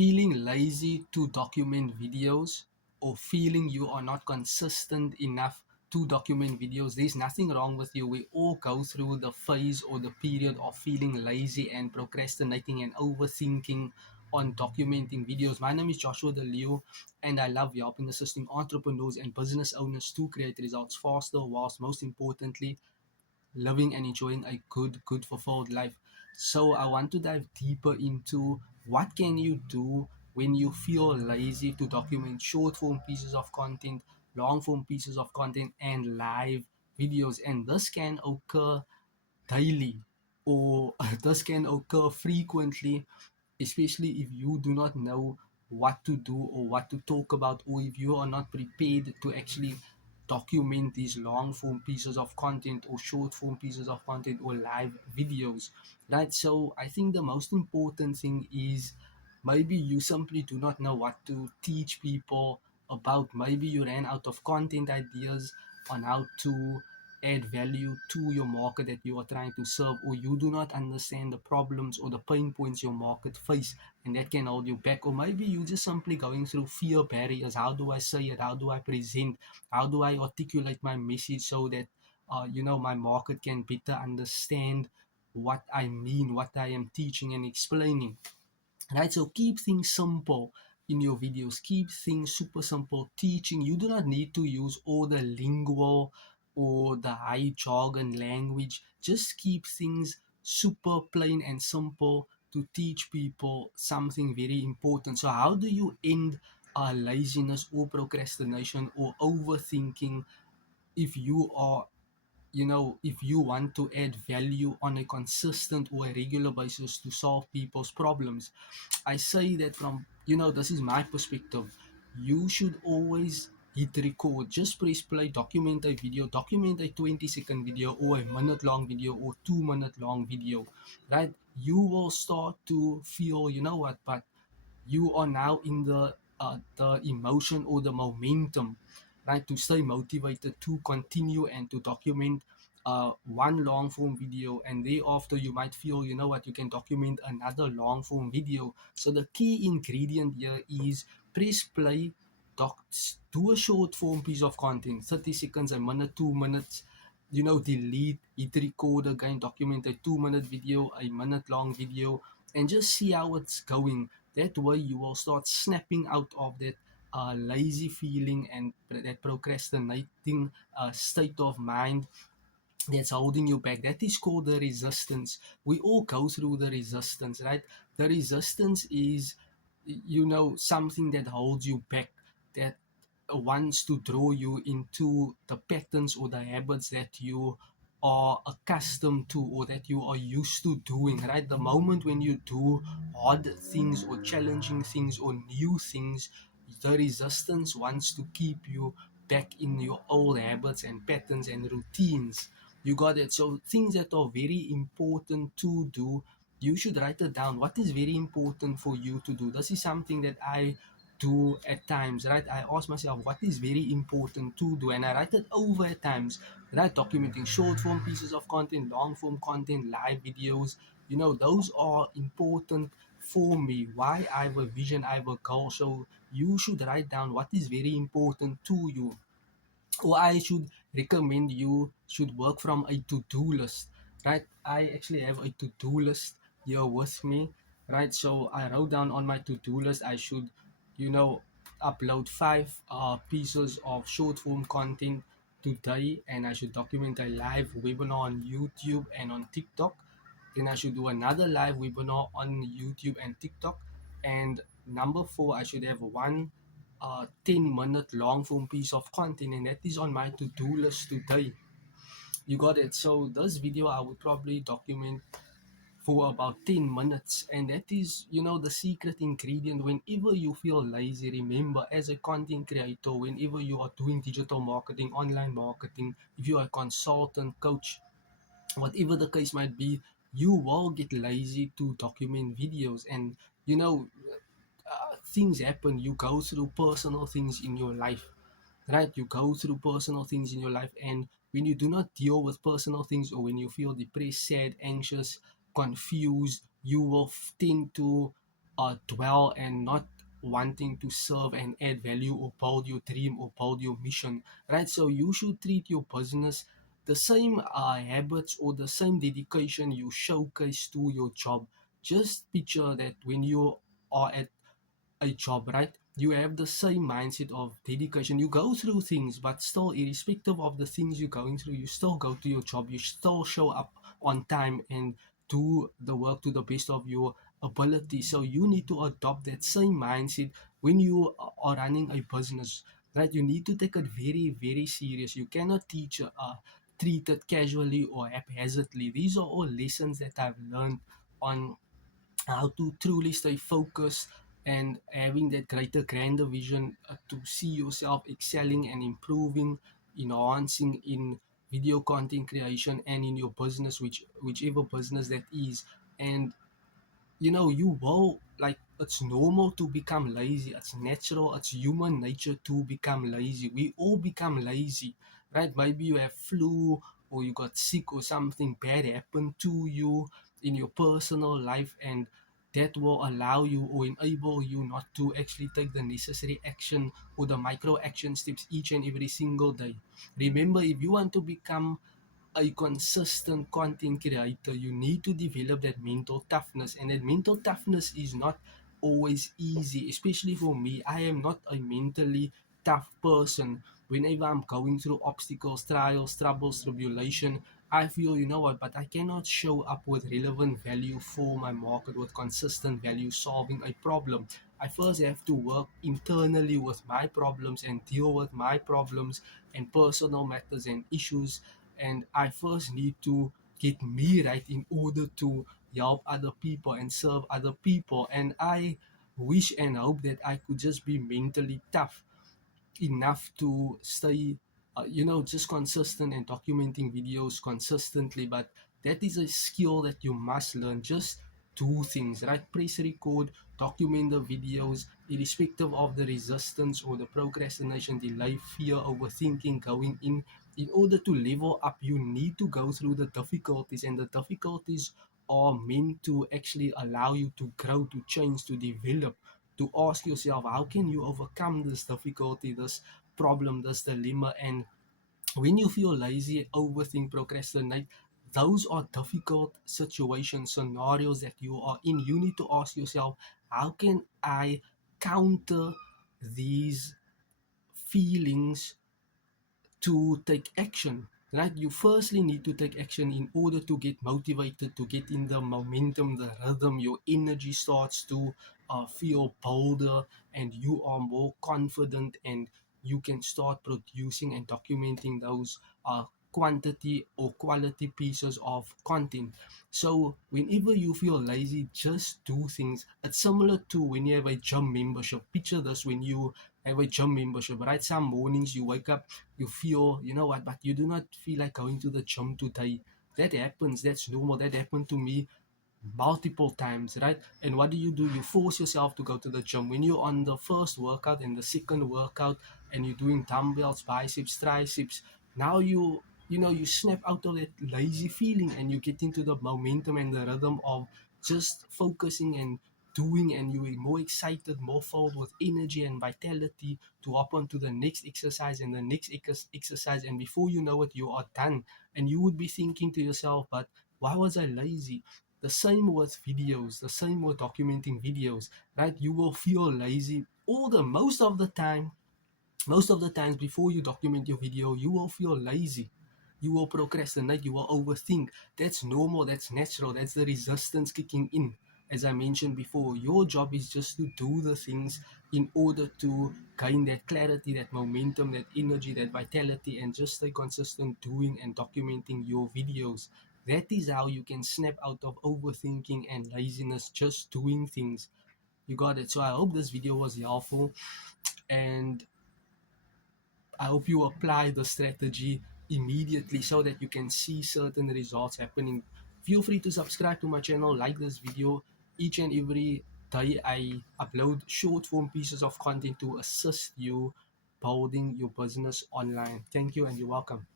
feeling lazy to document videos, or feeling you are not consistent enough to document videos, there's nothing wrong with you. We all go through the phase or the period of feeling lazy and procrastinating and overthinking on documenting videos. My name is Joshua De Leo, and I love helping assisting entrepreneurs and business owners to create results faster, whilst most importantly living and enjoying a good fulfilled life. So I want to dive deeper into what can you do when you feel lazy to document short form pieces of content, long form pieces of content, and live videos. And this can occur daily, or this can occur frequently, especially if you do not know what to do or what to talk about, or if you are not prepared to actually document these long form pieces of content or short form pieces of content or live videos, right? So I think the most important thing is maybe you simply do not know what to teach people about. Maybe you ran out of content ideas on how to add value to your market that you are trying to serve, or you do not understand the problems or the pain points your market face, and that can hold you back. Or maybe you just simply going through fear barriers. How do I say it? How do I present? How do I articulate my message so that my market can better understand what I mean, what I am teaching and explaining, right? So keep things simple in your videos, keep things super simple. Teaching, you do not need to use all the lingual or the high jargon language. Just keep things super plain and simple to teach people something very important. So how do you end laziness or procrastination or overthinking if you are, if you want to add value on a consistent or a regular basis to solve people's problems? I say that from, this is my perspective. You should always hit record, just press play, document a video, document a 20-second video or a minute long video or 2 minute long video, right? You will start to feel, but you are now in the emotion or the momentum, right, to stay motivated to continue and to document one long form video, and thereafter you might feel, you can document another long form video. So the key ingredient here is press play, do a short form piece of content, 30 seconds, a minute, 2 minutes, delete, hit record again, document a 2 minute video, a minute long video, and just see how it's going. That way you will start snapping out of that lazy feeling and that procrastinating state of mind that's holding you back. That is called the resistance. We all go through the resistance, right? The resistance is, something that holds you back, that wants to draw you into the patterns or the habits that you are accustomed to or that you are used to doing, right? The moment when you do hard things or challenging things or new things, the resistance wants to keep you back in your old habits and patterns and routines. You got it? So things that are very important to do, you should write it down. What is very important for you to do? This is something that I do at times, right? I ask myself what is very important to do, and I write it over at times, right? Documenting short form pieces of content, long form content, live videos, those are important for me. Why? I have a vision, I have a goal. So you should write down what is very important to you, or I should recommend you should work from a to-do list, right? I actually have a to-do list here with me, right? So I wrote down on my to-do list I should, you know, upload five pieces of short form content today, and I should document a live webinar on YouTube and on TikTok. Then I should do another live webinar on YouTube and TikTok. And number four, I should have one 10-minute long form piece of content, and that is on my to-do list today. You got it? So this video I would probably document for about 10 minutes, and that is, the secret ingredient. Whenever you feel lazy, remember, as a content creator, whenever you are doing digital marketing, online marketing, if you are a consultant, coach, whatever the case might be, you will get lazy to document videos. And things happen. You go through personal things in your life, right? You go through personal things in your life, and when you do not deal with personal things, or when you feel depressed, sad, anxious, confused, you will tend to dwell and not wanting to serve and add value or build your dream or build your mission, right? So you should treat your business the same habits or the same dedication you showcase to your job. Just picture that when you are at a job, right? You have the same mindset of dedication. You go through things, but still, irrespective of the things you're going through, you still go to your job. You still show up on time and do the work to the best of your ability. So you need to adopt that same mindset when you are running a business, right? You need to take it very, very serious. You cannot treat it casually or haphazardly. These are all lessons that I've learned on how to truly stay focused and having that greater grander vision to see yourself excelling and improving, enhancing in video content creation and in your business, whichever business that is. And you will, like, it's normal to become lazy. It's natural, it's human nature to become lazy. We all become lazy, right? Maybe you have flu or you got sick or something bad happened to you in your personal life, and that will allow you or enable you not to actually take the necessary action or the micro action steps each and every single day. Remember, if you want to become a consistent content creator, you need to develop that mental toughness. And that mental toughness is not always easy, especially for me. I am not a mentally tough person. Whenever I'm going through obstacles, trials, troubles, tribulation, I feel, you know what, but I cannot show up with relevant value for my market, with consistent value solving a problem. I first have to work internally with my problems and deal with my problems and personal matters and issues, and I first need to get me right in order to help other people and serve other people. And I wish and hope that I could just be mentally tough enough to stay, just consistent and documenting videos consistently. But that is a skill that you must learn. Just do things, right? Press record, document the videos, irrespective of the resistance or the procrastination, delay, fear, overthinking going in. In order to level up, you need to go through the difficulties, and the difficulties are meant to actually allow you to grow, to change, to develop, to ask yourself, how can you overcome this difficulty, this problem, this dilemma? And when you feel lazy, overthink, procrastinate, those are difficult situations, scenarios that you are in. You need to ask yourself, how can I counter these feelings to take action, right? You firstly need to take action in order to get motivated, to get in the momentum, the rhythm. Your energy starts to feel bolder, and you are more confident, and you can start producing and documenting those quantity or quality pieces of content. So whenever you feel lazy, just do things. It's similar to when you have a gym membership. Picture this: when you have a gym membership, right? Some mornings you wake up, you feel, you know what, but you do not feel like going to the gym today. That happens. That's normal. That happened to me multiple times, right? And what do? You force yourself to go to the gym. When you're on the first workout and the second workout, and you're doing dumbbells, biceps, triceps, now you snap out of that lazy feeling, and you get into the momentum and the rhythm of just focusing and doing, and you're more excited, more filled with energy and vitality to hop on to the next exercise and the next exercise. And before you know it, you are done. And you would be thinking to yourself, but why was I lazy? The same with videos, the same with documenting videos, right? You will feel lazy all the most of the times before you document your video. You will feel lazy, you will procrastinate, you will overthink. That's normal, that's natural, that's the resistance kicking in. As I mentioned before, your job is just to do the things in order to gain that clarity, that momentum, that energy, that vitality, and just stay consistent doing and documenting your videos. That is how you can snap out of overthinking and laziness, just doing things. You got it. So I hope this video was helpful, and I hope you apply the strategy immediately so that you can see certain results happening. Feel free to subscribe to my channel, like this video. Each and every day I upload short form pieces of content to assist you building your business online. Thank you, and you're welcome.